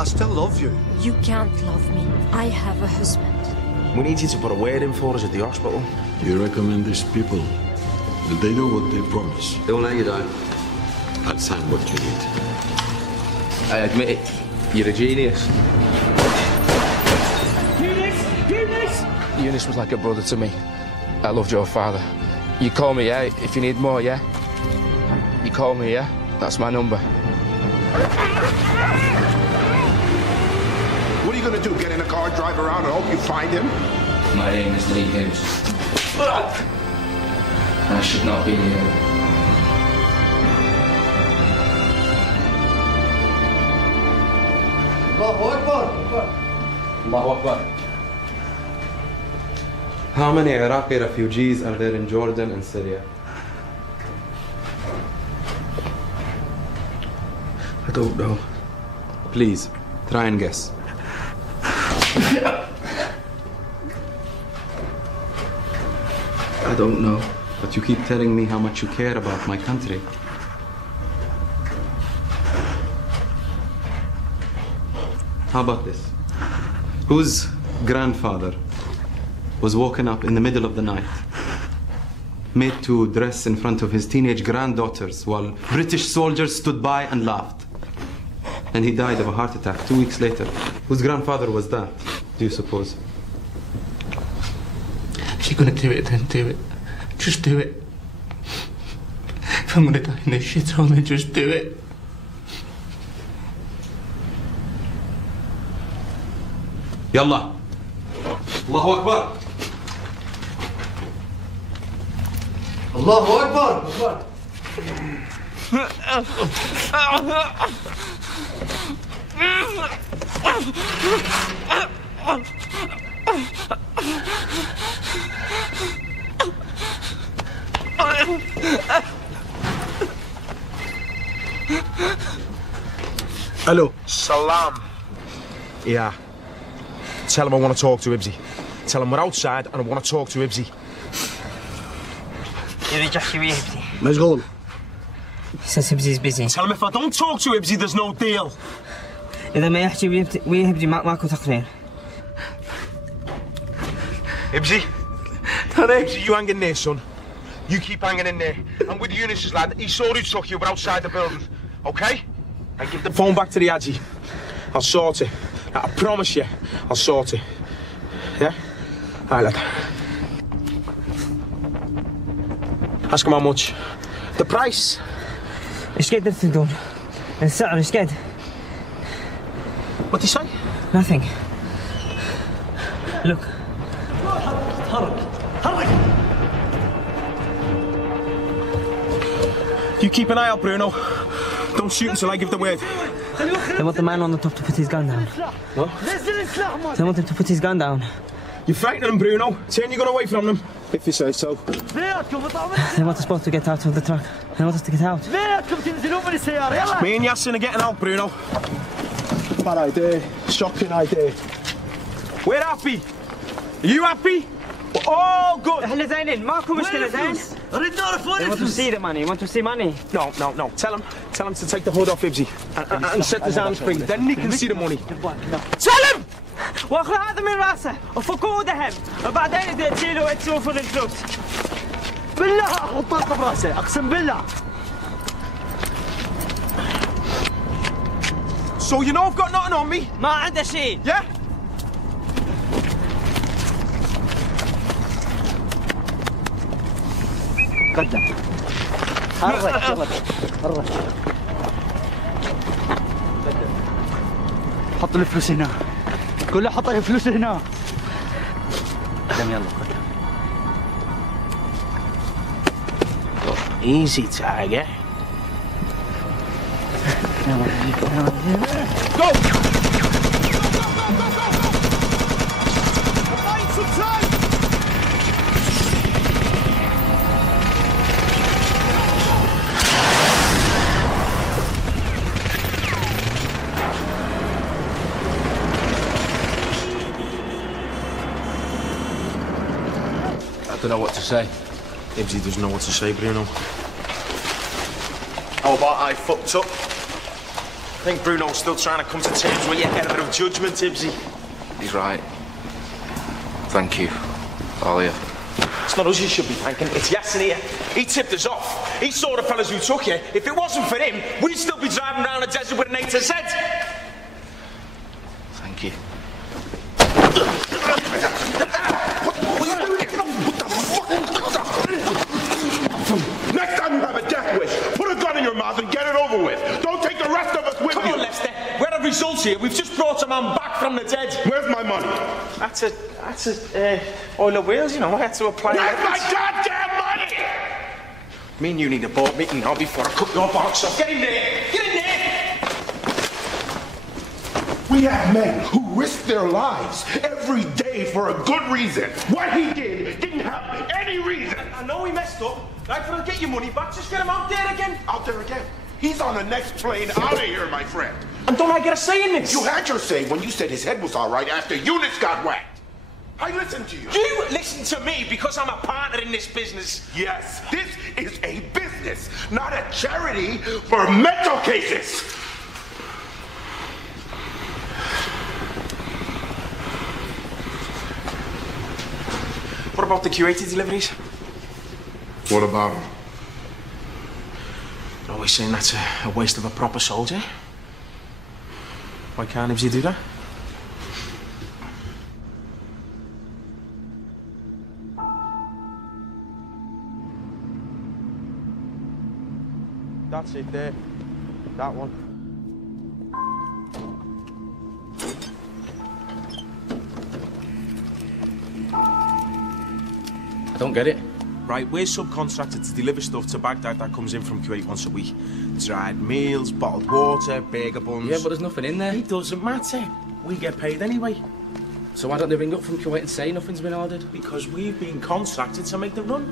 I still love you. You can't love me. I have a husband. We need you to put a word in for us at the hospital. You recommend these people? Will they do what they promise? They'll let you down. I'll sign what you need. I admit it. You're a genius. Eunice! Eunice was like a brother to me. I loved your father. You call me, yeah, if you need more, yeah? You call me, yeah? That's my number. What are you going to do? Get in a car, drive around, and hope you find him? My name is Lee Hibbs. I should not be here. Allahu Akbar! Allahu Akbar. How many Iraqi refugees are there in Jordan and Syria? I don't know. Please, try and guess. I don't know, but you keep telling me how much you care about my country. How about this? Whose grandfather was woken up in the middle of the night, made to dress in front of his teenage granddaughters while British soldiers stood by and laughed? And he died of a heart attack 2 weeks later. Whose grandfather was that, do you suppose? If you're gonna do it, then do it. Just do it. If I'm gonna die in this shithole, then just do it. Yalla. Allahu Akbar. Allahu Akbar! Hello. Salam. Yeah. Tell him I want to talk to Hibbsy. Tell him we're outside and I want to talk to Hibbsy. مشغول. He says Hibbsy's busy. Tell him if I don't talk to Hibbsy, there's no deal. إذا ما يحكي ويا Hibbsy ماكو تقرير. Hibbsy? Hibbsy, you hang in there, son. You keep hanging in there. I'm with Eunice's lad. He saw who took you, but outside the building. Okay? I give the phone back to the Adji. I'll sort it. I promise you, I'll sort it. Yeah? All right, lad. Ask him how much. The price? إيش قدرت تقول؟ السعر إيش قد؟ What did he say? Nothing. Look. You keep an eye out, Bruno. Don't shoot until I give the word. They want the man on the top to put his gun down. What? They want him to put his gun down. You're frightening them, Bruno. Turn your gun away from them. If you say so. They want us both to get out of the truck. They want us to get out. Me and Yasin are getting out, Bruno. Bad idea. Shocking idea. We're happy. Are you happy? We're all good. احنا زينين ماكو مشكلة زين. They want to see the money. Want to see money? No. Tell him to take the hood off Hibbsy and set his arms free. Then he can see the money. Tell him! واخذ هذا من راسه وفكوه دهم وبعدين اذا تشيله وتشوفون الفلوس. بالله حطها براسه اقسم بالله. So you know I've got nothing on me? ما عنده شيء. Yeah? قدم. حرك. حط الفلوس هنا. قول له حط الفلوس هنا. قدم يلا قدم. Easy, Tiger. Go! I don't know what to say. Hibbsy doesn't know what to say, Bruno. How about I fucked up? I think Bruno's still trying to come to terms with your error of judgment, Hibbsy. He's right. Thank you, all of you. It's not us you should be thanking, it's Yasin here. He tipped us off. He saw the fellas who took you. If it wasn't for him, we'd still be driving around the desert with an 8 to Z. Thank you. Next time you have a death wish, put a gun in your mouth and get it over with. Don't take the rest of us with you. Come on, Lester. We're the results here. We've just brought a man back from the dead. Where's my money? That's oil of wheels, you know. I had to apply. Where's my goddamn money? Me and you need a board meeting now before I cut your box off. Get in there. Get in there. We have men who risk their lives every day for a good reason. What he didn't have any reason. I know he messed up. Right, but I'll get your money back. Just get him out there again. Out there again? He's on the next plane out of here, my friend. And don't I get a say in this? You had your say when you said his head was all right after Eunice got whacked. I listened to you. You listen to me because I'm a partner in this business. Yes, this is a business, not a charity for mental cases. What about the Q80 deliveries? What about him? They're always saying that's a waste of a proper soldier. Why can't Hibbsy do that? That's it there. That one. I don't get it. Right, we're subcontracted to deliver stuff to Baghdad that comes in from Kuwait once a week. Dried meals, bottled water, burger buns. Yeah, but there's nothing in there. It doesn't matter. We get paid anyway. So why don't they ring up from Kuwait and say nothing's been ordered? Because we've been contracted to make the run.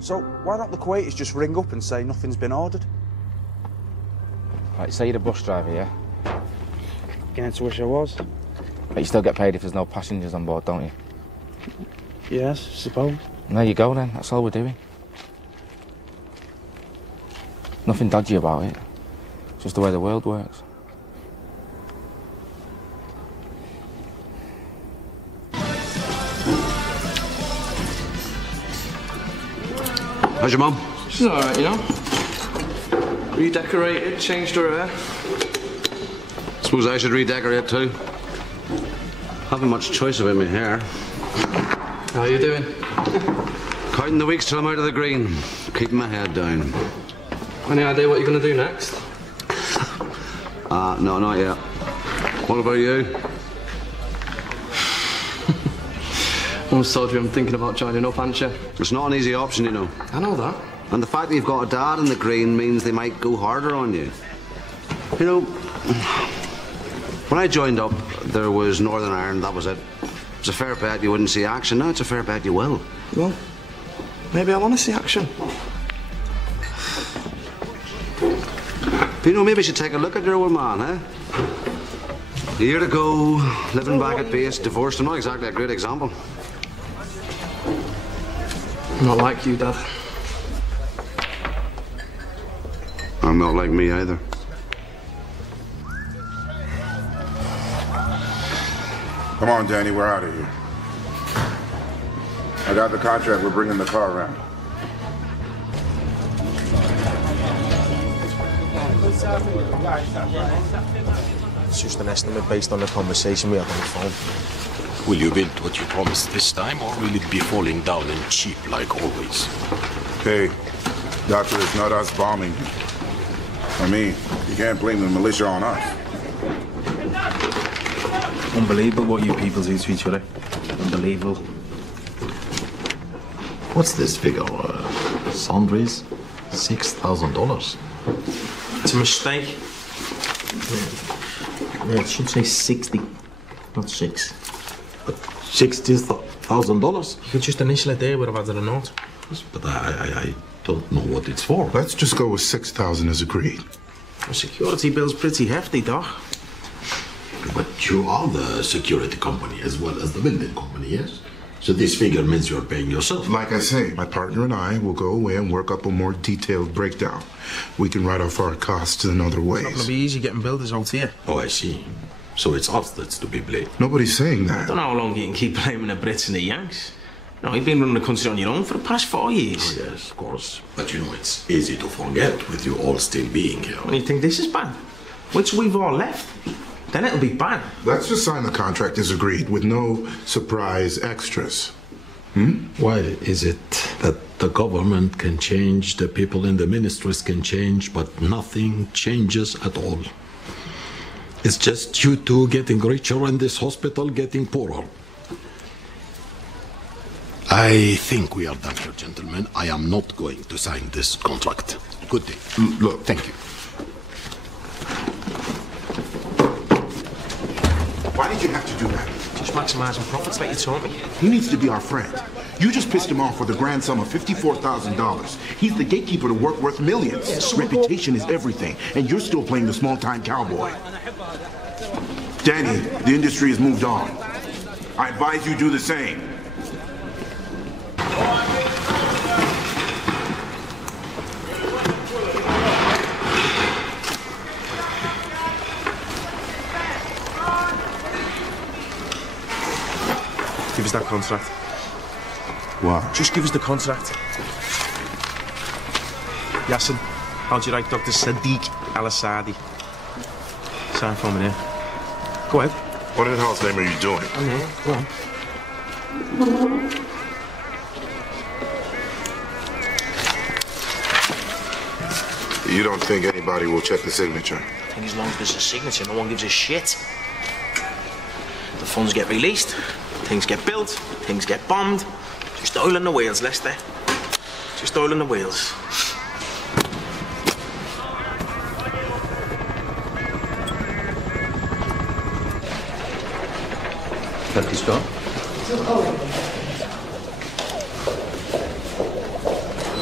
So why don't the Kuwaitis just ring up and say nothing's been ordered? Right, say you're a bus driver, yeah? Beginning to wish I was. But you still get paid if there's no passengers on board, don't you? Yes, suppose. And there you go then, that's all we're doing. Nothing dodgy about it. It's just the way the world works. How's your mum? She's alright, you know. Redecorated, changed her hair. Suppose I should redecorate too. Haven't much choice about my hair. How you doing? Counting the weeks till I'm out of the green. Keeping my head down. Any idea what you're going to do next? No, not yet. What about you? I almost told you I'm thinking about joining up, aren't you? It's not an easy option, you know. I know that. And the fact that you've got a dad in the green means they might go harder on you. You know, when I joined up, there was Northern Ireland, that was it. It was a fair bet you wouldn't see action. Now it's a fair bet you will. Well, maybe I want to see action. But you know, maybe you should take a look at your old man, eh? A year ago, living back at base, divorced him, not exactly a great example. Not like you, Dad. I'm not like me either. Come on, Danny, we're out of here. I got the contract, we're bringing the car around. It's just an estimate based on the conversation we had on the phone. Will you build what you promised this time, or will it be falling down and cheap like always? Hey, Doctor, it's not us bombing. I mean, you can't blame the militia on us. Unbelievable what you people do to each other. Unbelievable. What's this figure? Sundries? $6,000. It's a mistake. Yeah, it should say 60, not 6. But $60,000? You could just initial it there, would have added a note. But I don't know what it's for. Let's just go with 6,000 as agreed. The security bill's pretty hefty, Doc. But you are the security company as well as the building company, yes? So this figure means you're paying yourself. Like I say, my partner and I will go away and work up a more detailed breakdown. We can write off our costs in other ways. It's not gonna be easy getting builders out here. Oh, I see. So it's us that's to be blamed. Nobody's saying that. I don't know how long you can keep blaming the Brits and the Yanks. No, you've been running the country on your own for the past 4 years. Oh, yes, of course. But you know, it's easy to forget with you all still being here. And you think this is bad? Once we've all left, then it'll be bad. Let's just sign the contract as agreed, with no surprise extras. Why is it that the government can change, the people in the ministries can change, but nothing changes at all? It's just you two getting richer and this hospital getting poorer. I think we are done here, gentlemen. I am not going to sign this contract. Good day. Look, thank you. Why did you have to do that? Just maximising profits like you told me. He needs to be our friend. You just pissed him off with a grand sum of $54,000. He's the gatekeeper to work worth millions. Reputation is everything, and you're still playing the small-time cowboy. Danny, the industry has moved on. I advise you do the same. Give us that contract. What? Just give us the contract. Yasin, how'd you like Dr. Sadiq Al-Assadi? Sign for me there. Go ahead. What in the hell's name are you doing? I'm here. Go on. You don't think anybody will check the signature? I think as long as there's a signature, no one gives a shit. The funds get released, things get built, things get bombed. Just oil in the wheels, Lester. Just oil in the wheels. باكستان؟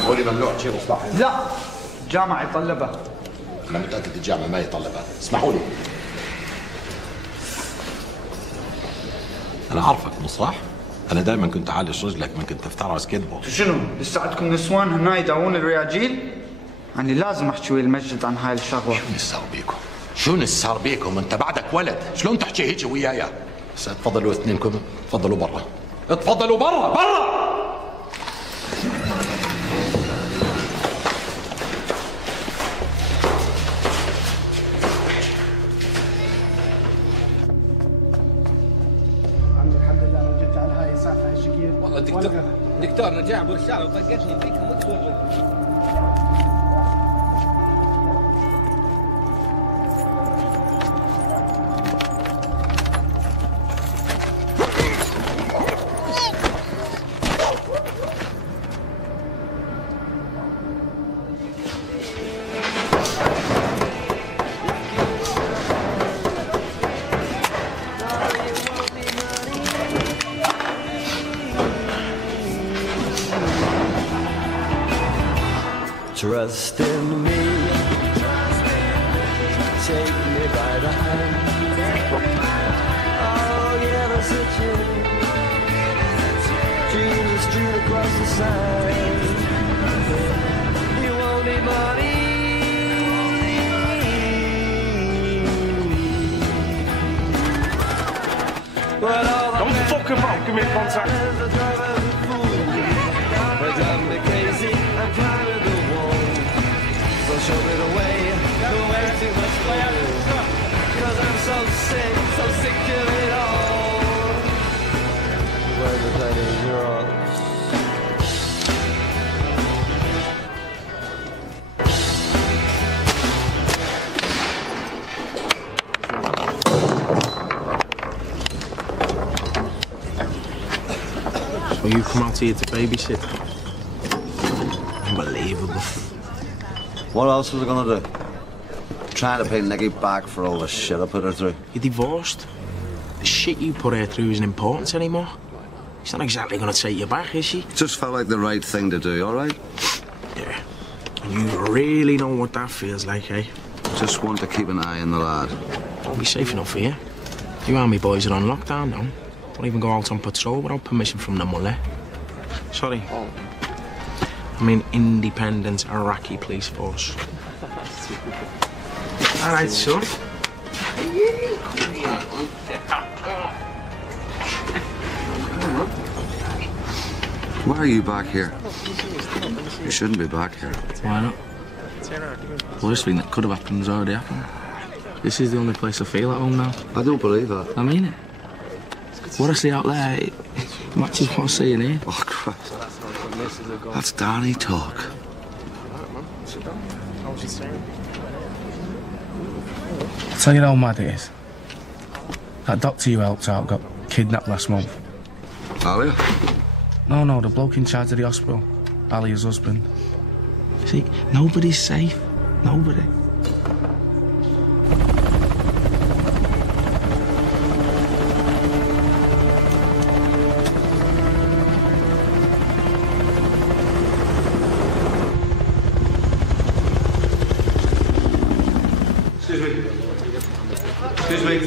هولي ممنوع تشيل مصباحي. لا، الجامعة يطلبها. أنا متأكد الجامعة ما يطلبها. اسمحوا لي. أنا عارفك مو صح؟ أنا دائما كنت عالج رجلك من كنت تفترس كذبه. شنو؟ لسه عندكم نسوان هنا يداوون الرياجيل؟ يعني لازم أحكي ويا المسجد عن هاي الشغلة. شو نصار بيكم؟ شو نصار بيكم؟ أنت بعدك ولد، شلون تحكي هيك وياي؟ بس تفضلوا اثنينكم، تفضلوا برا. تفضلوا برا، برا! دكتور رجع برشاله وطقتني فيك وتورط. Trust in me, take me by the hand. Oh yeah, that's a dream is street across the sand. You won't need money. Don't fuck about, give me a contract. But I'm crazy, I'm climbing the wall. So show me the way too much fun. Cause I'm so sick of it all. Where the bloody girls. So you come out here to babysit? Unbelievable. What else was I gonna do? Trying to pay Nicky back for all the shit I put her through. You're divorced. The shit you put her through isn't important anymore. She's not exactly gonna take you back, is she? Just felt like the right thing to do, all right? Yeah. And you really know what that feels like, eh? Just want to keep an eye on the lad. Won't be safe enough here. You army boys are on lockdown now. Don't even go out on patrol without permission from the mullah. Sorry. I mean independent Iraqi police force. All right, son. Why are you back here? You shouldn't be back here. Why not? The worst thing that could have happened has already happened. This is the only place I feel at home now. I don't believe that. I mean it. What I see out there, it matches what I see in here. Oh, Christ. That's Danny talk. I'll tell you how mad it is. That doctor you helped out got kidnapped last month. Alia? No, the bloke in charge of the hospital. Alia's husband. See, nobody's safe. Nobody. Excuse me.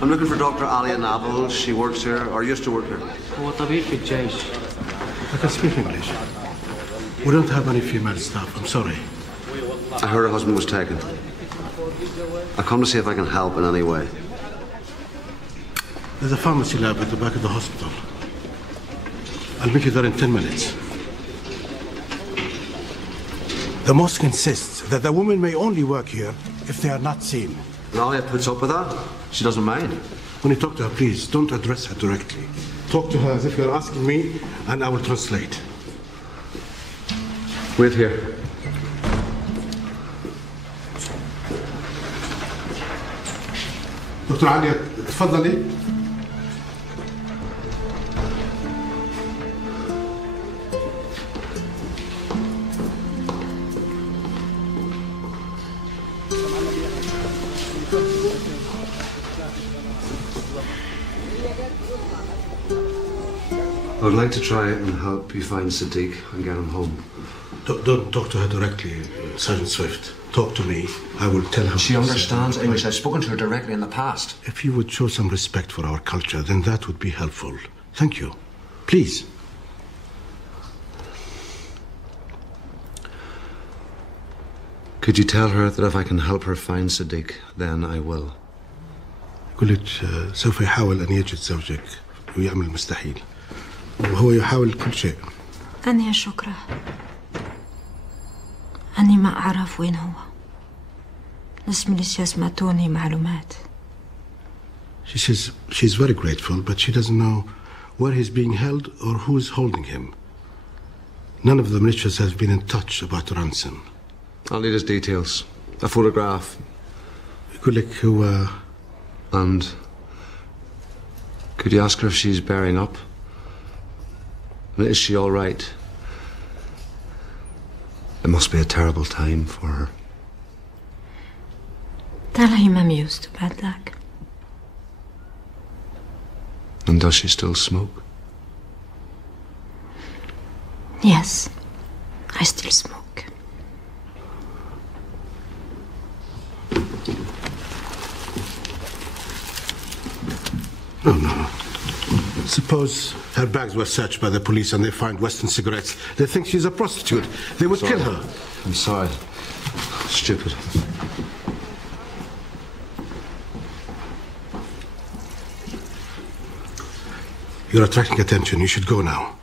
I'm looking for Dr. Alia Navel. She works here, or used to work here. What have you for change? I can speak English. We don't have any female staff, I'm sorry. I heard her husband was taken. I've come to see if I can help in any way. There's a pharmacy lab at the back of the hospital. I'll meet you there in 10 minutes. The mosque insists that the women may only work here if they are not seen. Alia puts up with that. She doesn't mind. When you talk to her, please, don't address her directly. Talk to her as if you're asking me, and I will translate. Wait here. دكتور عليا تفضلي. I would like to try and help you find Sadiq and get him home. Don't talk to her directly, Sergeant Swift. Talk to me. I will tell her. She understands English. I've spoken to her directly in the past. If you would show some respect for our culture, then that would be helpful. Thank you. Please. Could you tell her that if I can help her find Sadiq, then I will? قل لك سوف يحاول أن يجد زوجك ويعمل المستحيل. وهو يحاول كل شيء. أنا شكرا. أنا ما أعرف وين هو. ناس ميليشيا سمعتوني معلومات. She says she's very grateful, but she doesn't know where he's being held or who's holding him. None of the militias have been in touch about ransom. I'll need his details. A photograph. يقول لك هو. And could you ask her if she's bearing up? Is she all right? It must be a terrible time for her. Tell him I'm used to bad luck. And does she still smoke? Yes, I still smoke. No. Suppose her bags were searched by the police and they find Western cigarettes. They think she's a prostitute. They would kill her. I'm sorry. Stupid. You're attracting attention. You should go now.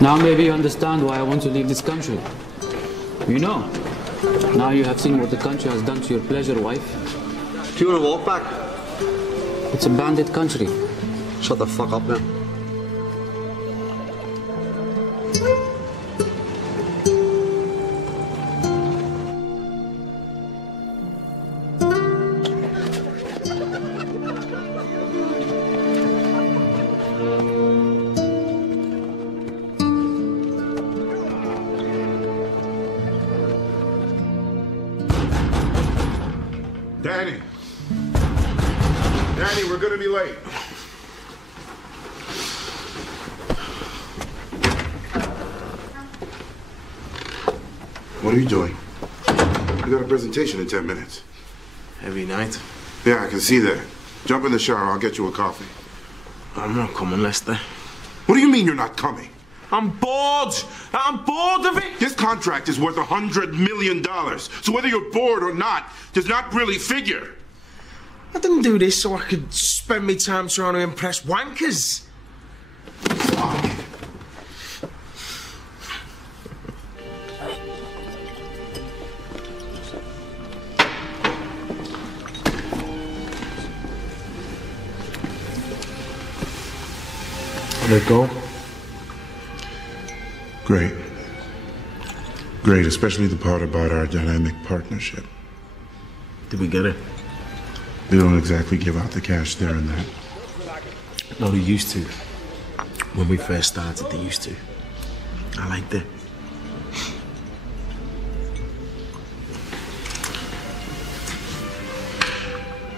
Now maybe you understand why I want to leave this country. You know, now you have seen what the country has done to your pleasure, wife. Do you want to walk back? It's a bandit country. Shut the fuck up, man. late. What are you doing? You got a presentation in 10 minutes. Heavy night. Yeah, I can see that. Jump in the shower. I'll get you a coffee. I'm not coming, Lester. What do you mean you're not coming? I'm bored. I'm bored of it. This contract is worth $100 million. So whether you're bored or not does not really figure. I didn't do this so I could spend my time trying to impress wankers. Fuck. How'd it go? Great. Great, especially the part about our dynamic partnership. Did we get it? They don't exactly give out the cash there and then. No, they used to. When we first started, they used to. I liked it.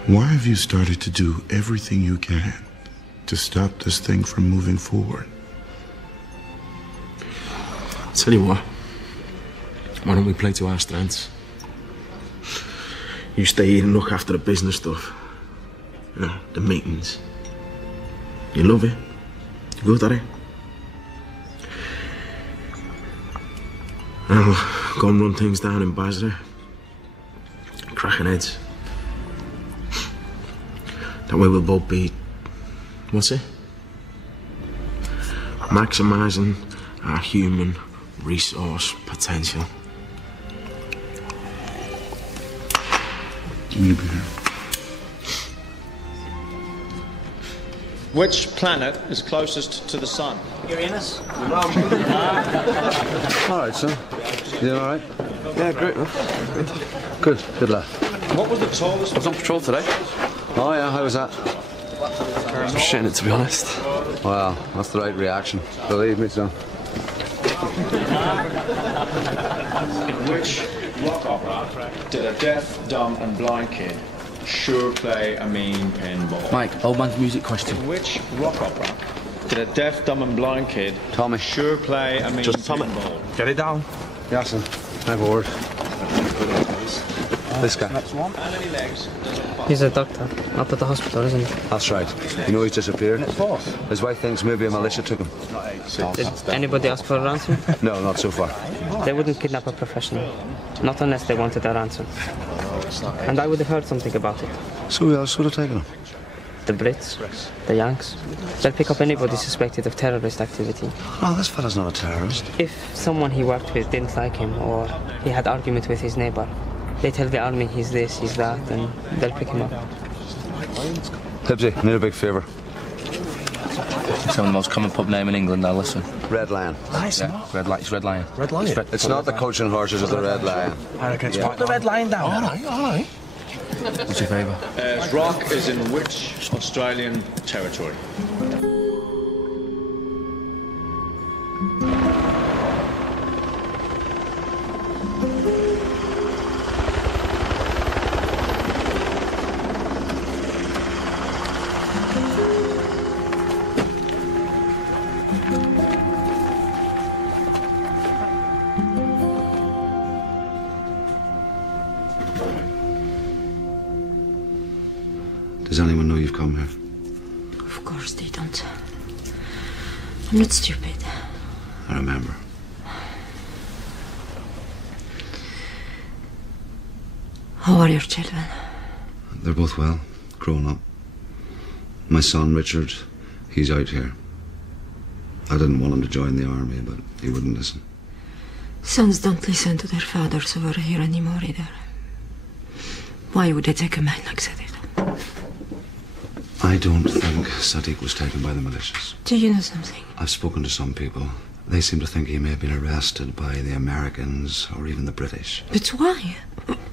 Why have you started to do everything you can to stop this thing from moving forward? I'll tell you what. Why don't we play to our strengths? You stay here and look after the business stuff. You know, the meetings. You love it. You're good at it. I'll go and run things down in Basra. Cracking heads. That way we'll both be... what's it? Maximising our human resource potential. Maybe. Which planet is closest to the sun? Uranus. All right, son. You doing all right? Yeah, great, man. Good. Good lad. What was the tallest? I was on patrol today. Oh, yeah. How was that? I'm shitting it, to be honest. Well, that's the right reaction. Believe me, son. Which rock opera did a deaf, dumb, and blind kid sure play a mean pinball? Mike, old man's music question. Which rock opera did a deaf, dumb, and blind kid Tommy sure play a mean pinball? Get it down. Yes, son. Have a word. This guy. How many legs does a bus? He's a doctor, up at the hospital, isn't he? That's right. You know he's disappeared? His wife thinks maybe a militia took him. Did anybody ask for a ransom? No, not so far. They wouldn't kidnap a professional. Not unless they wanted a ransom. And I would have heard something about it. So who else would have taken him? The Brits, the Yanks. They'll pick up anybody suspected of terrorist activity. Oh, this fella's not a terrorist. If someone he worked with didn't like him, or he had argument with his neighbor, they tell the army he's this, he's that, and they'll pick him up. Hibbsy, I need a big favour. It's the most common pub name in England, now listen. Red Lion. Nice, yeah, it's Red Lion. Red Lion? It's not the coaching horses of the Red Lion. Put the Red Lion down. All right, all right. What's your favour? Rock is in which Australian territory? Does anyone know you've come here? Of course they don't. I'm not stupid. I remember. How are your children? They're both well, grown up. My son, Richard, he's out here. I didn't want him to join the army, but he wouldn't listen. Sons don't listen to their fathers over here anymore either. Why would they take a man like Sadiq? I don't think Sadiq was taken by the militias. Do you know something? I've spoken to some people. They seem to think he may have been arrested by the Americans or even the British. But why?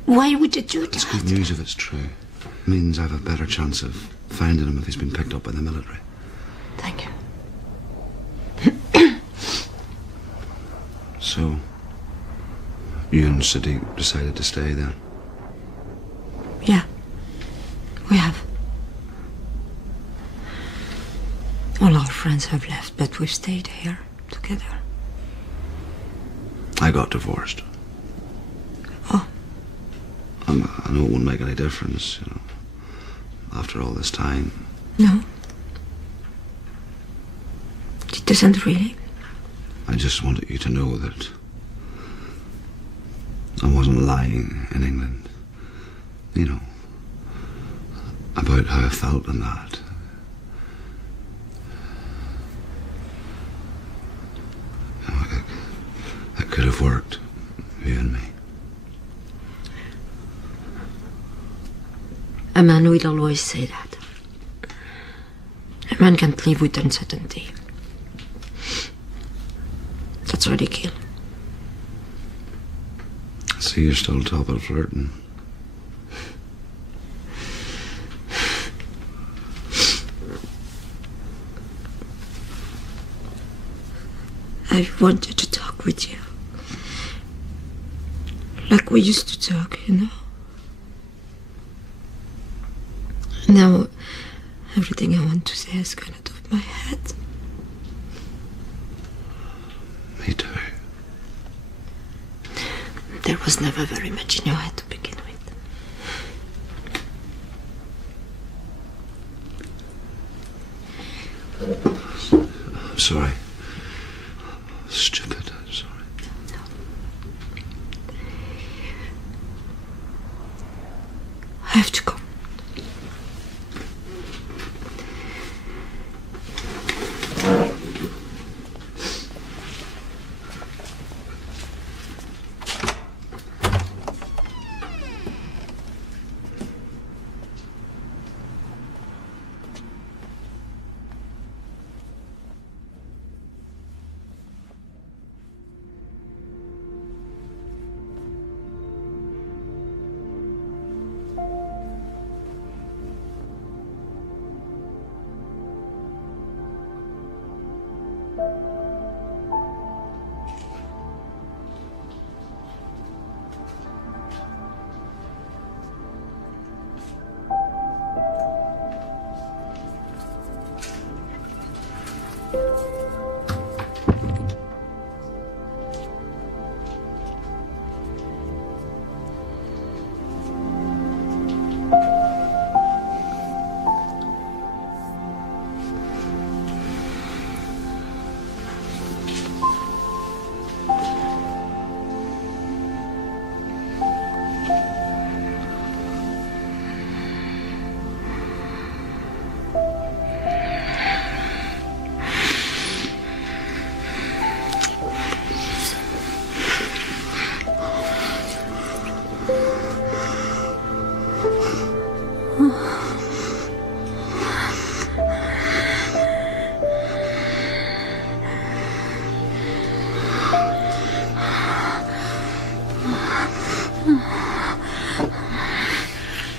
Why would you do that? It's good news if it's true. It means I've a better chance of finding him if he's been picked up by the military. Thank you. So, you and Sadiq decided to stay then? Yeah, we have. All our friends have left, but we've stayed here together. I got divorced. Oh. I know it wouldn't make any difference, you know, after all this time. No. It doesn't really. I just wanted you to know that I wasn't lying in England. You know, about how I felt and that. You know, it could have worked, you and me. A man will always say that. A man can't live with uncertainty. That's what they kill. See, you're still top of flirting. I wanted to talk with you. Like we used to talk, you know? Now, everything I want to say has gone out of my head. Me too. There was never very much in your head to begin with. I'm sorry. Stupid, I'm sorry. No. I have to go.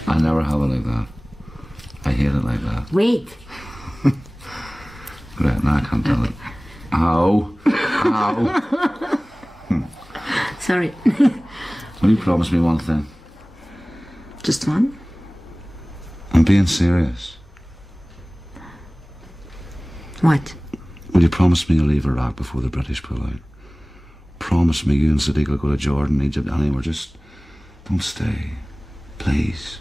I never have it like that. I hate it like that. Wait. Great, now I can't tell it. Ow. Ow. Sorry. Will you promise me one thing? Just one? I'm being serious. What? Will you promise me you'll leave Iraq before the British pull out? Promise me you and Sadiq will go to Jordan, Egypt, anywhere. Just don't stay. Please.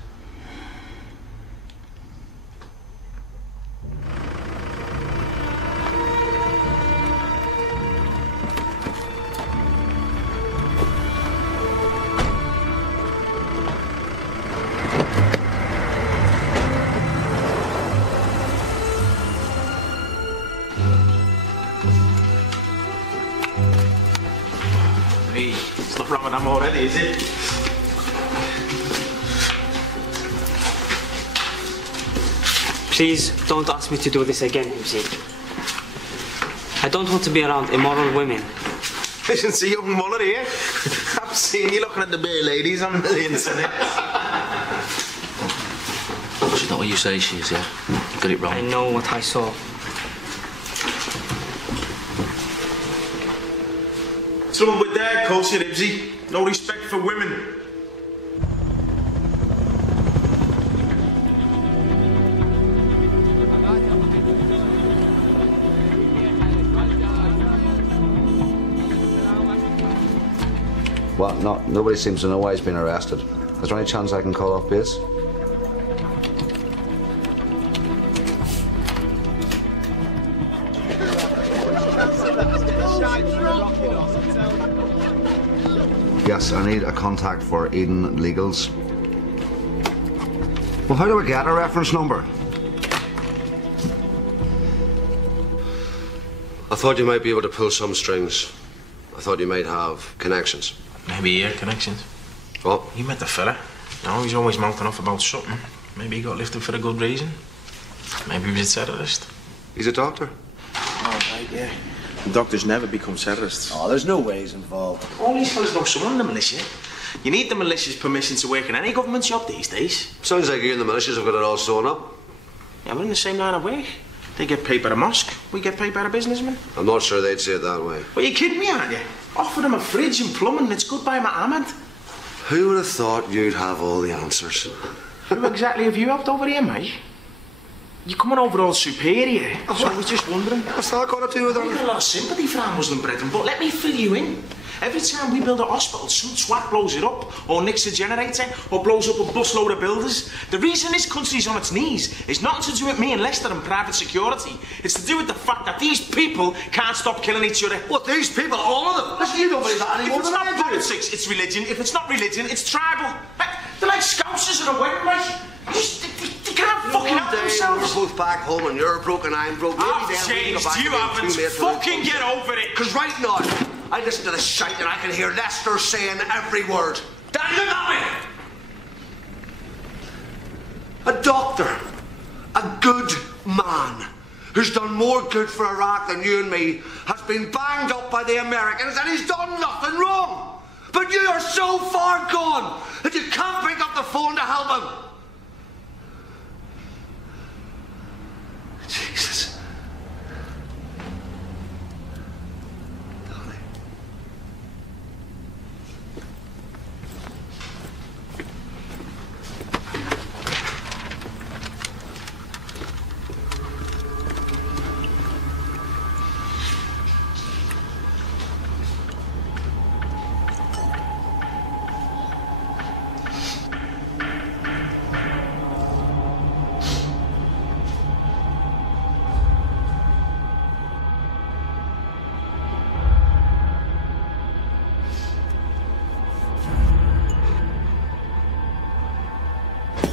It's not Ramadan already, is it? Please don't ask me to do this again, Hibbsy. I don't want to be around immoral women. Listen, see young Muller here. I've seen you looking at the bare ladies on the internet. She's not what you say she is, yeah? You got it wrong. I know what I saw. What's wrong with that culture, Hibbsy? No respect for women. What? No, nobody seems to know why he's been arrested. Is there any chance I can call off base? Yes, I need a contact for Eden Legals. Well, how do I get a reference number? I thought you might be able to pull some strings. I thought you might have connections. Maybe he had connections. What? You met the fella. No, he's always mouthing off about something. Maybe he got lifted for a good reason. Maybe he was a terrorist. He's a doctor? Oh, right, yeah. Doctors never become terrorists. Oh, there's no way he's involved. All these fellas know someone in the militia. You need the militia's permission to work in any government job these days. Sounds like you and the militias have got it all sewn up. Yeah, we're in the same line of work. They get paid by the mosque, we get paid by the businessmen. I'm not sure they'd say it that way. Well, you're kidding me, aren't you? Offer them a fridge and plumbing and it's goodbye Mohammed. Who would have thought you'd have all the answers? Who exactly have you helped over here, mate? You're coming over all superior, so I was just wondering. What's that got to do with it? I've got a lot of sympathy for our Muslim brethren, but let me fill you in. Every time we build a hospital, some twat blows it up, or nicks a generator, or blows up a busload of builders. The reason this country's on its knees is nothing to do with me and Leicester and private security. It's to do with the fact that these people can't stop killing each other. What, these people? All of them? Listen, you don't believe that anymore. If it's not politics, it's religion. If it's not religion, it's tribal. They're like scousers at a wedding, mate. They can't fucking help themselves. We're both back home and you're broke and I'm broke. I've changed, you haven't. Fucking get over it. Because right now, I listen to this shite and I can hear Leicester saying every word. Daddy, look at me! A doctor, a good man, who's done more good for Iraq than you and me, has been banged up by the Americans and he's done nothing wrong. But you are so far gone that you can't pick up the phone to help him. Jesus.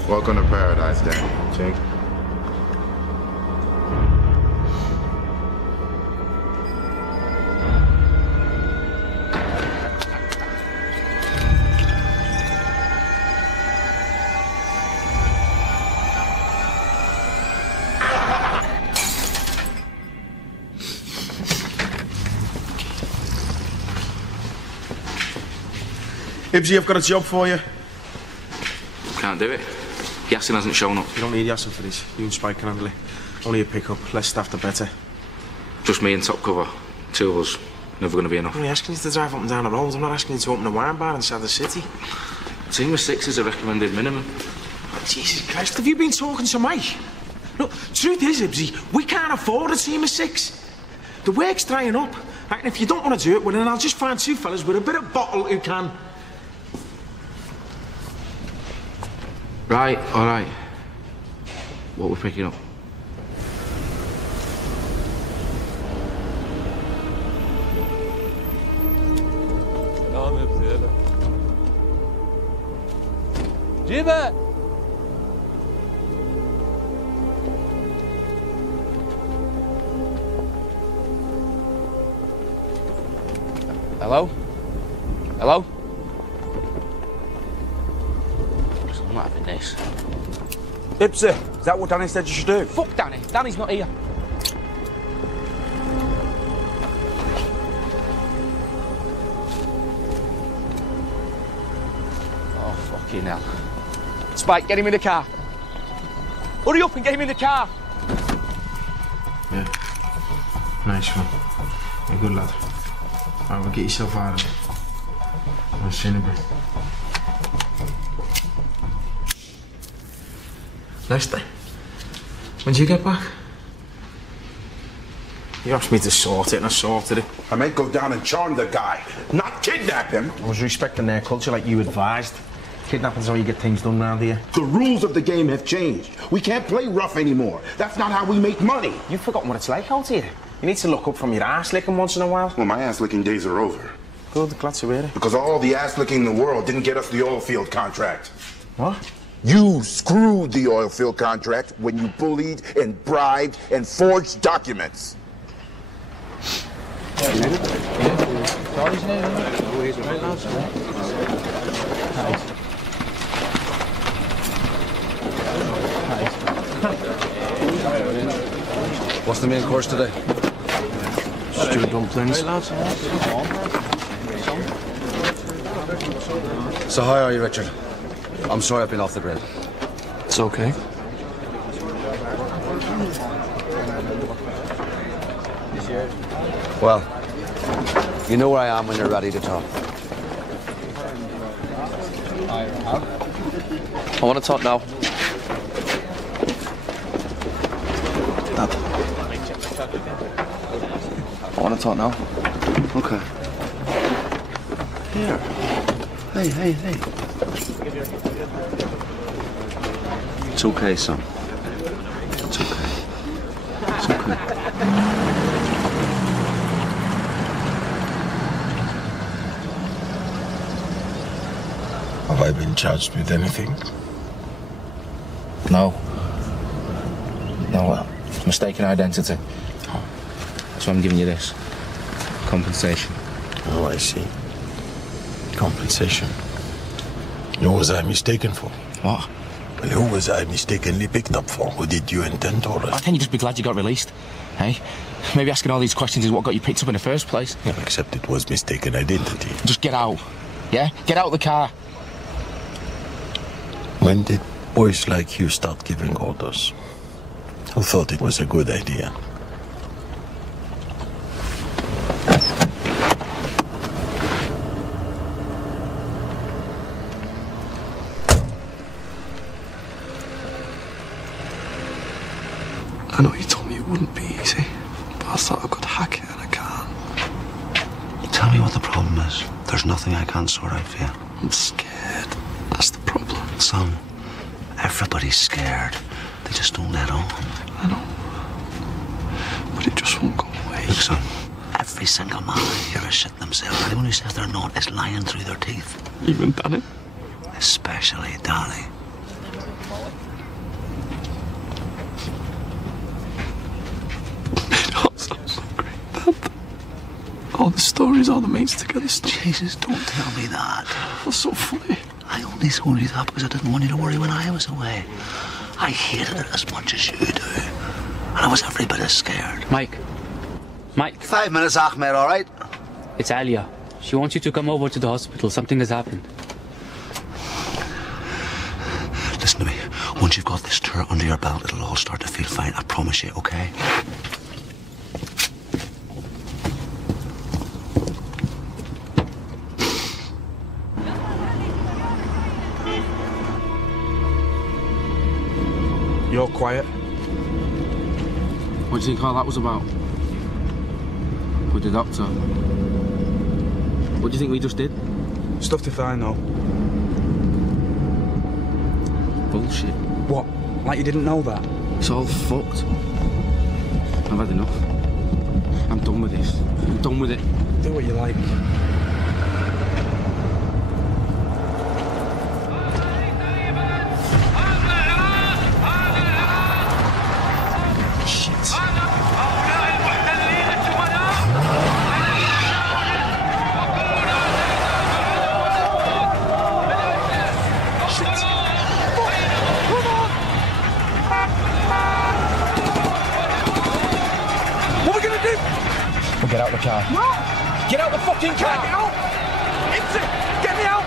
Welcome to paradise, Danny. Chink. Hibbsy, I've got a job for you. Can't do it. Yassin hasn't shown up. You don't need Yassin for this. You and Spike can handle it. Only a pickup. Less staff, the better. Just me and top cover. Two of us. Never going to be enough. I'm only asking you to drive up and down the roads. I'm not asking you to open a wine bar inside the city. Team of 6 is a recommended minimum. Jesus Christ, have you been talking to Mike? Look, truth is, Hibbsy, we can't afford a team of 6. The work's drying up. Right, and if you don't want to do it, well, then I'll just find 2 fellas with a bit of bottle who can. Right, all right. What we're picking up? جيبه. Hello? Hello? I'm not having this. Hibbsy, is that what Danny said you should do? Fuck Danny. Danny's not here. Oh, fucking hell. Spike, get him in the car. Hurry up and get him in the car. Yeah. Nice one. Yeah, good lad. Right, well, get yourself out of it. I'll see you in a bit. Leicester, when did you get back? You asked me to sort it, and I sorted it. I meant go down and charm the guy, not kidnap him. I was respecting their culture like you advised. Kidnapping's how you get things done round here. The rules of the game have changed. We can't play rough anymore. That's not how we make money. You've forgotten what it's like out here. You need to look up from your ass licking once in a while. Well, my ass licking days are over. Good, glad to hear it. Because all the ass licking in the world didn't get us the oil field contract. What? You screwed the oil field contract when you bullied and bribed and forged documents. What's the main course today? Stew dumplings. So how are you, Richard? I'm sorry I've been off the grid. It's okay. Well, you know where I am when you're ready to talk. I want to talk now. Dad. I want to talk now. Okay. Here. Hey. It's okay, son. It's okay. It's okay. Have I been charged with anything? No. No, mistaken identity. So I'm giving you this. Compensation. Oh, I see. Compensation. Who was I mistaken for? What? Well, who was I mistakenly picked up for? Who did you intend to arrest? I think you just be glad you got released. Hey? Maybe asking all these questions is what got you picked up in the first place. Yeah, except it was mistaken identity. Just get out. Yeah? Get out of the car. When did boys like you start giving orders? Who thought it was a good idea? I know you told me it wouldn't be easy, but I thought I could hack it and I can't. Tell me what the problem is. There's nothing I can't sort out for you. I'm scared. That's the problem. Son, everybody's scared. They just don't let on. I know. But it just won't go away. Look, son, every single man here is shitting themselves. Anyone who says they're not is lying through their teeth. Even Danny? Especially Danny. It all sounds so great, Dad. All the stories, all the mates together stuff. Jesus, don't tell me that. That's so funny. I only told you that because I didn't want you to worry when I was away. I hated it as much as you do. And I was every bit as scared. Mike. 5 minutes, Ahmed, all right? It's Alia. She wants you to come over to the hospital. Something has happened. Listen to me. Once you've got this tour under your belt, it'll all start to feel fine. I promise you, okay? You're quiet. What do you think all that was about? With the doctor? What do you think we just did? Stuff to find, though. Bullshit. What? Like you didn't know that? It's all fucked. I've had enough. I'm done with this. I'm done with it. Do what you like. Get out of the car. No! Get out the fucking car! Get out! It's it! Get me out!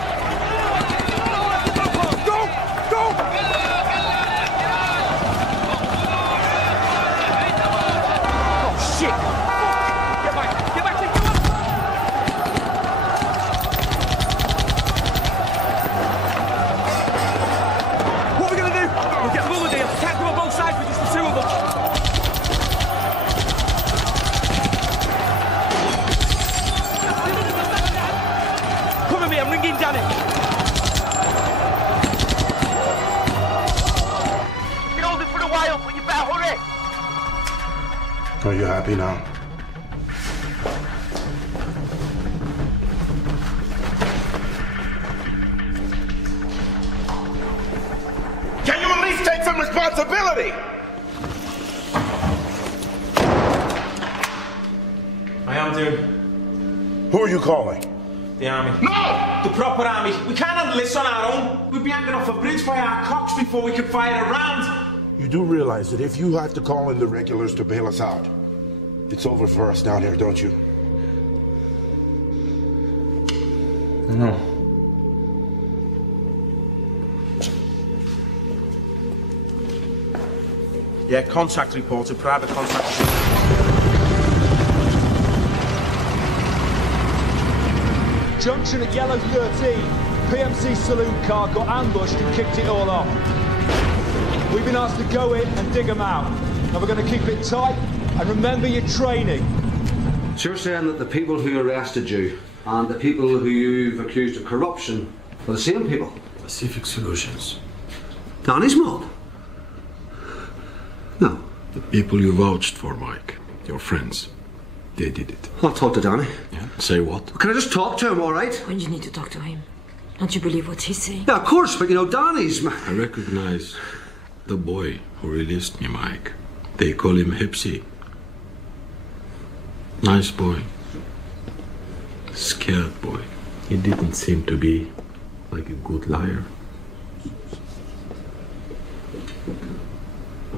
Go! Go! Oh, shit! Get back! Get back! What are we gonna do? We'll get them all in here. Can't go on both sides with just the two of them. panic. You're holding for a while, but you better hurry. Are you happy now? Can you at least take some responsibility? I am, dude. Who are you calling? The army. No! The proper army. We can't handle this on our own. We'd be hanging off a bridge by our cocks before we could fire a round. You do realize that if you have to call in the regulars to bail us out, it's over for us down here, don't you? No. Yeah, contact reported, private contact. Junction at Yellow 13. PMC saloon car got ambushed and kicked it all off. We've been asked to go in and dig them out. Now we're going to keep it tight and remember your training. So you're saying that the people who arrested you and the people who you've accused of corruption are the same people? Pacific Solutions. Danny's mob? No. The people you vouched for, Mike. Your friends. They did it. I'll talk to Danny. Yeah. Say what? Can I just talk to him, all right? Why do you need to talk to him? Don't you believe what he's saying? Yeah, of course, but you know, Danny's... I recognize the boy who released me, Mike. They call him Hibbs. Nice boy. Scared boy. He didn't seem to be like a good liar.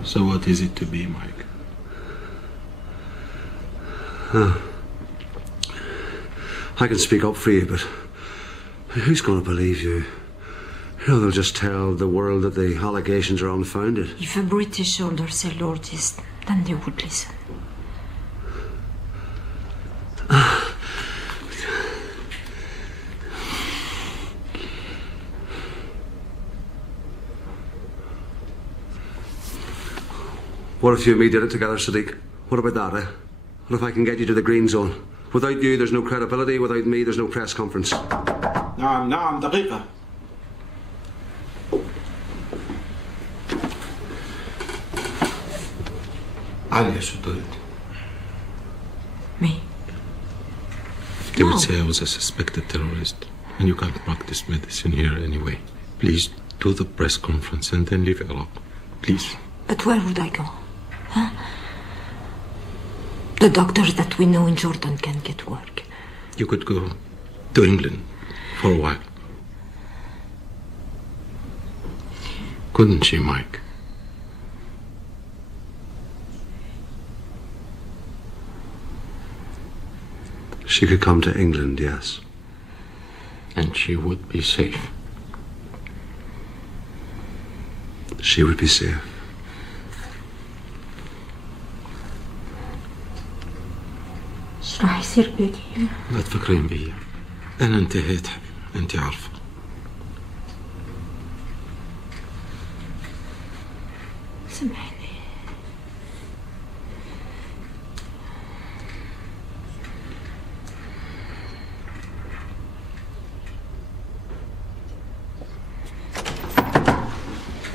So what is it to be, Mike? I can speak up for you, but who's going to believe you? You know, they'll just tell the world that the allegations are unfounded. If a British soldier said Lordist, then they would listen. What if you and me did it together, Sadiq? What about that, eh? What if I can get you to the green zone? Without you, there's no credibility. Without me, there's no press conference. نعم دقيقة. Ali should do it. Me? They would say I was a suspected terrorist, and you can't practice medicine here anyway. Please do the press conference and then leave it alone. Please. But where would I go? Huh? The doctors that we know in Jordan can't get work. You could go to England for a while. Couldn't she, Mike? She could come to England, yes. And she would be safe. She would be safe. ايش راح يصير بيكي؟ لا تفكرين بيا. أنا انتهيت حبيبي، أنت عارفة. سامحني.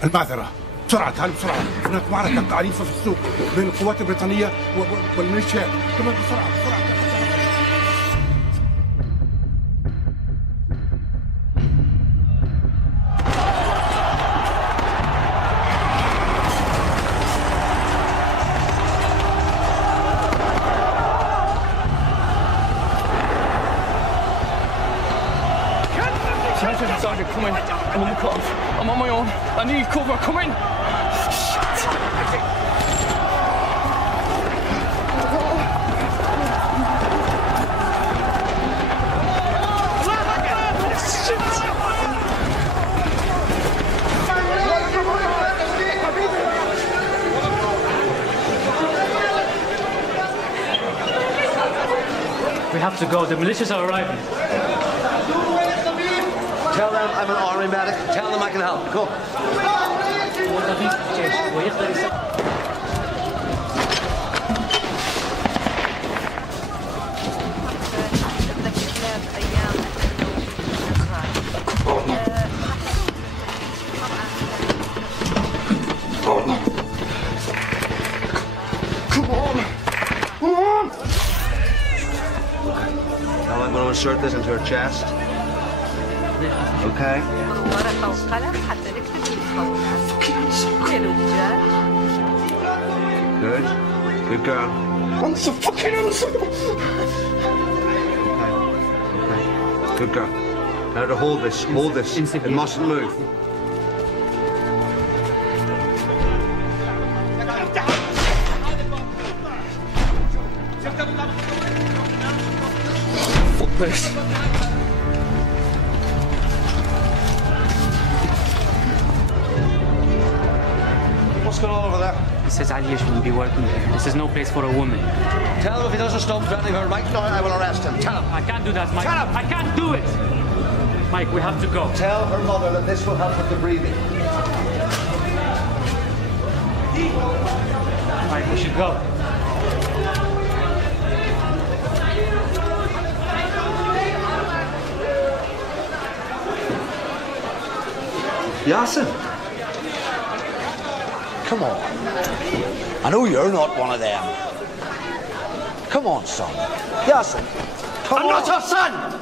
المعذرة بسرعة تعالوا بسرعة هناك معركة عنيفة في السوق بين القوات البريطانية والميليشيات كمان بسرعة Sergeant, come in. I'm in the cut. I'm on my own. I need cover. Come in. We have to go. The militias are arriving. Tell them I'm an army medic. Tell them I can help. Go. insert this into her chest. Okay? Good. Good girl. Answer, fucking answer! Okay. Good girl. Now to hold this. Hold this. It mustn't move. Fuck this. What's going on over there? He says Ali shouldn't be working here. This is no place for a woman. Tell him if he doesn't stop threatening her right now, I will arrest him. Tell him. I can't do that, Mike. Tell him. I can't do it. Mike, we have to go. Tell her mother that this will help with the breathing. Mike, we should go. Yasin. Come on. I know you're not one of them. Come on, son. Yasin. I'm not your son!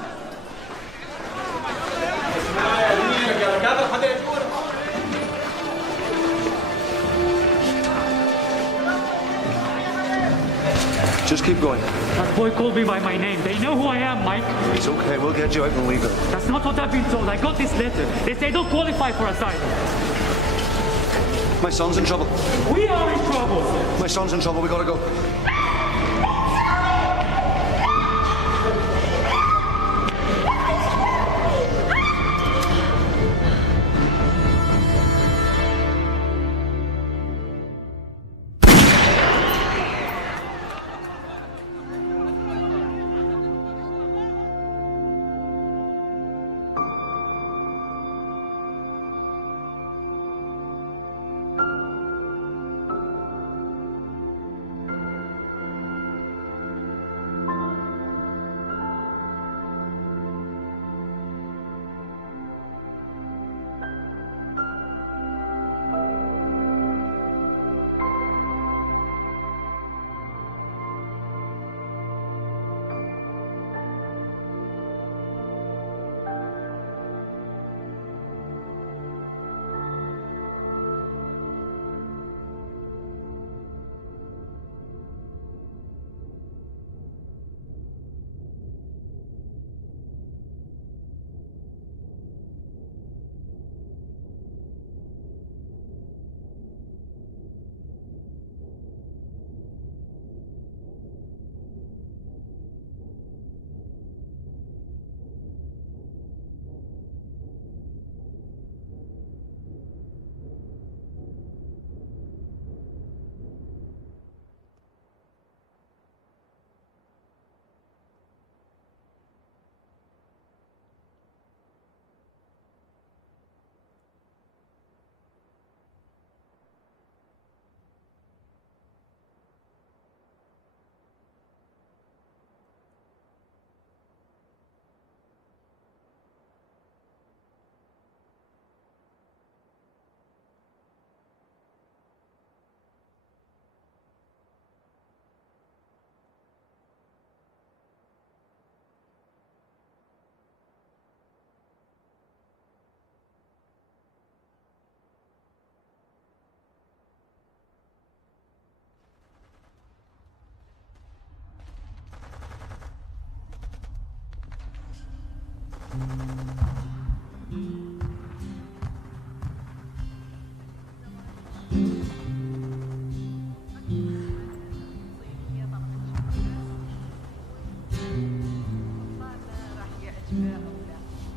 Just keep going. That boy called me by my name. They know who I am, Mike. It's okay. We'll get you out when we go. That's not what I've been told. I got this letter. They say don't qualify for asylum. My son's in trouble. We are in trouble. My son's in trouble. We gotta go.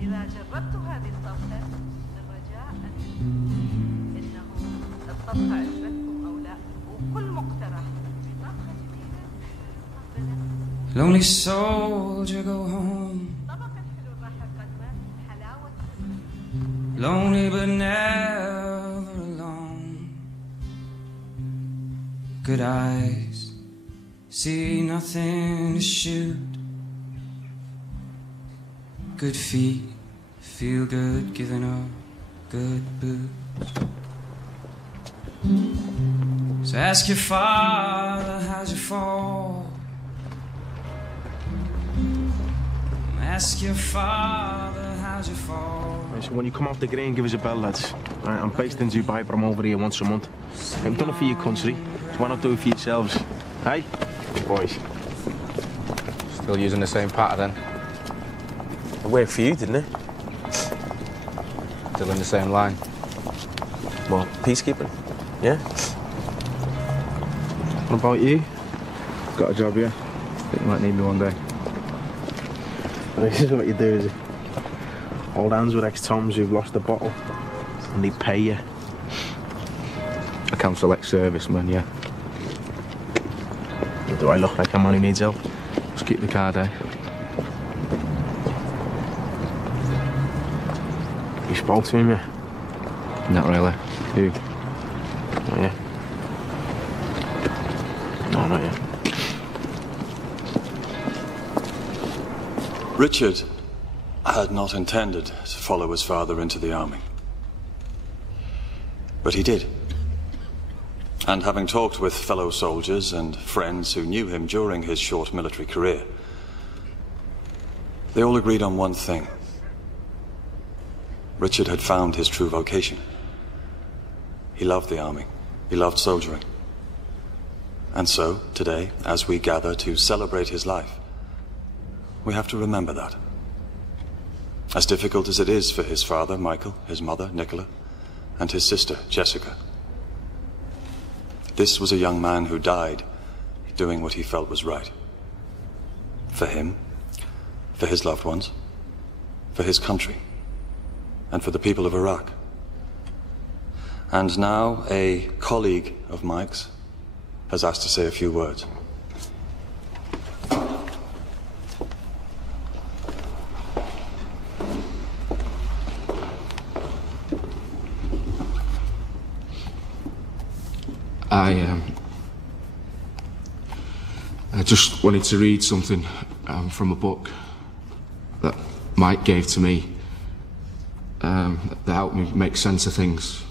إذا جربت هذه الطبخة الرجاء إنه الطبخة عجبتكم أو لا وكل مقترح بطبخة جديدة. Lonely soldier, go home. Lonely but never alone. Good eyes, see nothing to shoot. Good feet, feel good giving up good boots. So ask your father, how'd you fall? Ask your father how'd you fall. Right, so when you come off the green, give us a bell, lads. Right, I'm based in Dubai, but I'm over here once a month. I've done it for your country, so why not do it for yourselves? Hey, boys. Still using the same pattern then? It worked for you, didn't it? Still in the same line? Well, peacekeeping, yeah? What about you? Got a job here. Think you might need me one day. This is what you do, is it? Hold hands with ex-Toms who've lost the bottle, and they pay you. I counsel ex-servicemen, yeah. Do I look like a man who needs help? Just keep the card, eh? You spoke to him, yeah? Not really. Who? Not yet. No, not yet. Richard had not intended to follow his father into the army. But he did. And having talked with fellow soldiers and friends who knew him during his short military career, they all agreed on one thing. Richard had found his true vocation. He loved the army. He loved soldiering. And so, today, as we gather to celebrate his life, we have to remember that. As difficult as it is for his father, Michael, his mother, Nicola, and his sister, Jessica. This was a young man who died doing what he felt was right. For him, for his loved ones, for his country, and for the people of Iraq. And now a colleague of Mike's has asked to say a few words. I just wanted to read something from a book that Mike gave to me that helped me make sense of things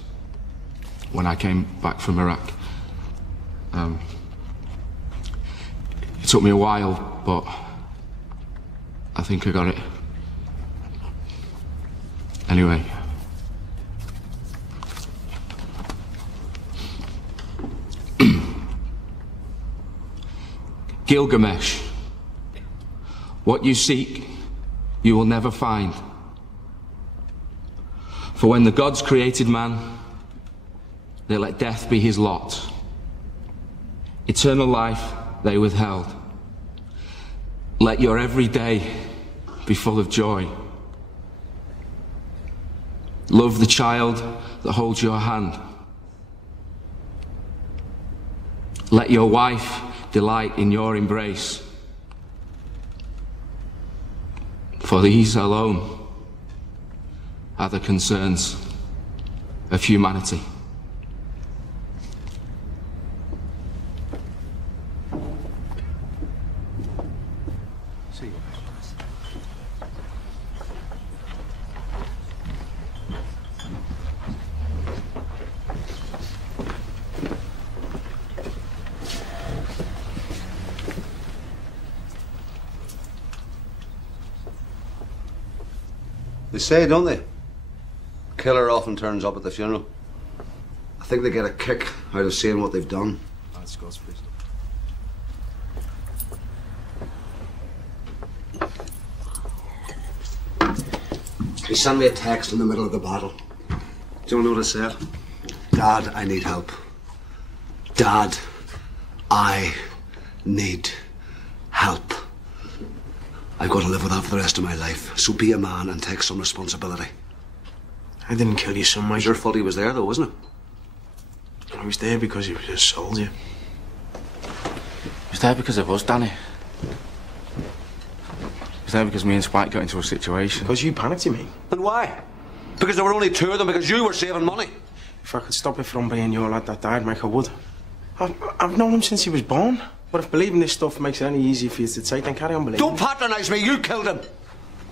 when I came back from Iraq. It took me a while, but I think I got it. Anyway. Gilgamesh, what you seek, you will never find. For when the gods created man, they let death be his lot. Eternal life they withheld. Let your every day be full of joy. Love the child that holds your hand. Let your wife delight in your embrace. For these alone are the concerns of humanity. They say, don't they? Killer often turns up at the funeral. I think they get a kick out of seeing what they've done. That's God's wisdom. He sent me a text in the middle of the battle. Do you know what it said? Dad, I need help. Dad, I need help. I've got to live with that for the rest of my life. So be a man and take some responsibility. I didn't kill your son, Mike. It was your fault he was there, though, wasn't it? He was there because he was a soldier. He was there because of us, Danny. He was there because me and Spike got into a situation. Because you panicked, you mean? And why? Because there were only two of them, because you were saving money. If I could stop it from being your lad that died, Mike, I would. I've known him since he was born. But if believing this stuff makes it any easier for you to take, then carry on believing. Don't patronise me, you killed him!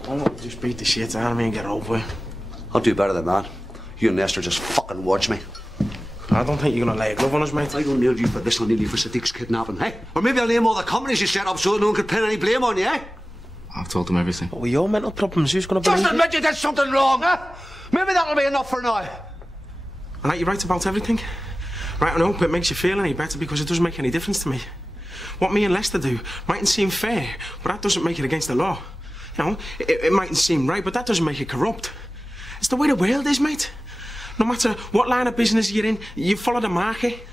I'll just beat the shit out of me and get over it. I'll do better than that. You and Nestor just fucking watch me. I don't think you're gonna lay a glove on us, mate. I don't nail you for this, I'll nail you for Sadiq's kidnapping, eh? Or maybe I'll name all the companies you set up so no one could pin any blame on you, eh? I've told him everything. What were your mental problems? Who's going to believe Just admit you did something wrong, huh? Maybe that'll be enough for now. All right, you're right about everything. Right, I hope it makes you feel any better because it doesn't make any difference to me. What me and Lester do mightn't seem fair, but that doesn't make it against the law. You know, it mightn't seem right, but that doesn't make it corrupt. It's the way the world is, mate. No matter what line of business you're in, you follow the market.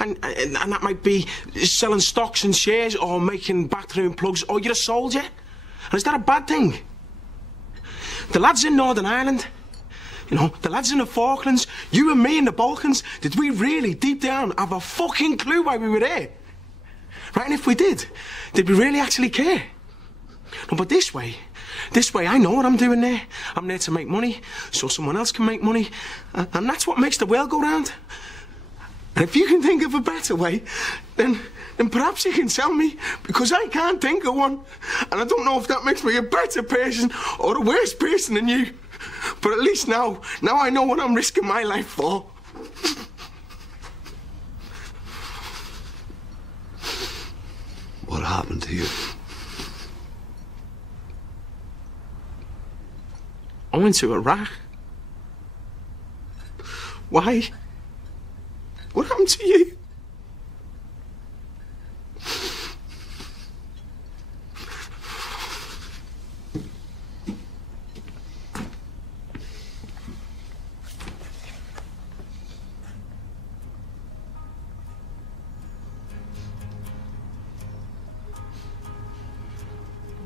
And that might be selling stocks and shares or making bathroom plugs, or you're a soldier. And is that a bad thing? The lads in Northern Ireland, you know, the lads in the Falklands, you and me in the Balkans, did we really, deep down, have a fucking clue why we were there? Right, and if we did we really actually care? No, but this way, I know what I'm doing there. I'm there to make money, so someone else can make money. And that's what makes the world go round. And if you can think of a better way, then perhaps you can tell me, because I can't think of one. And I don't know if that makes me a better person or a worse person than you. But at least now I know what I'm risking my life for. What happened to you? I went to Iraq. Why? What happened to you?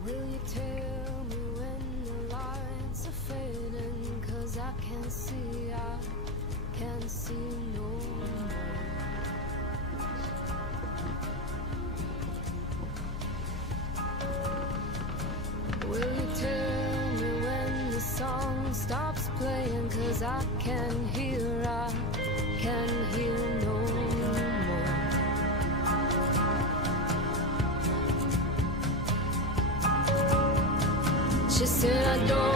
Will you tell me when the lights are fading? 'Cause I can't see no more. Will you tell me when the song stops playing? 'Cause I can hear no more. She said I don't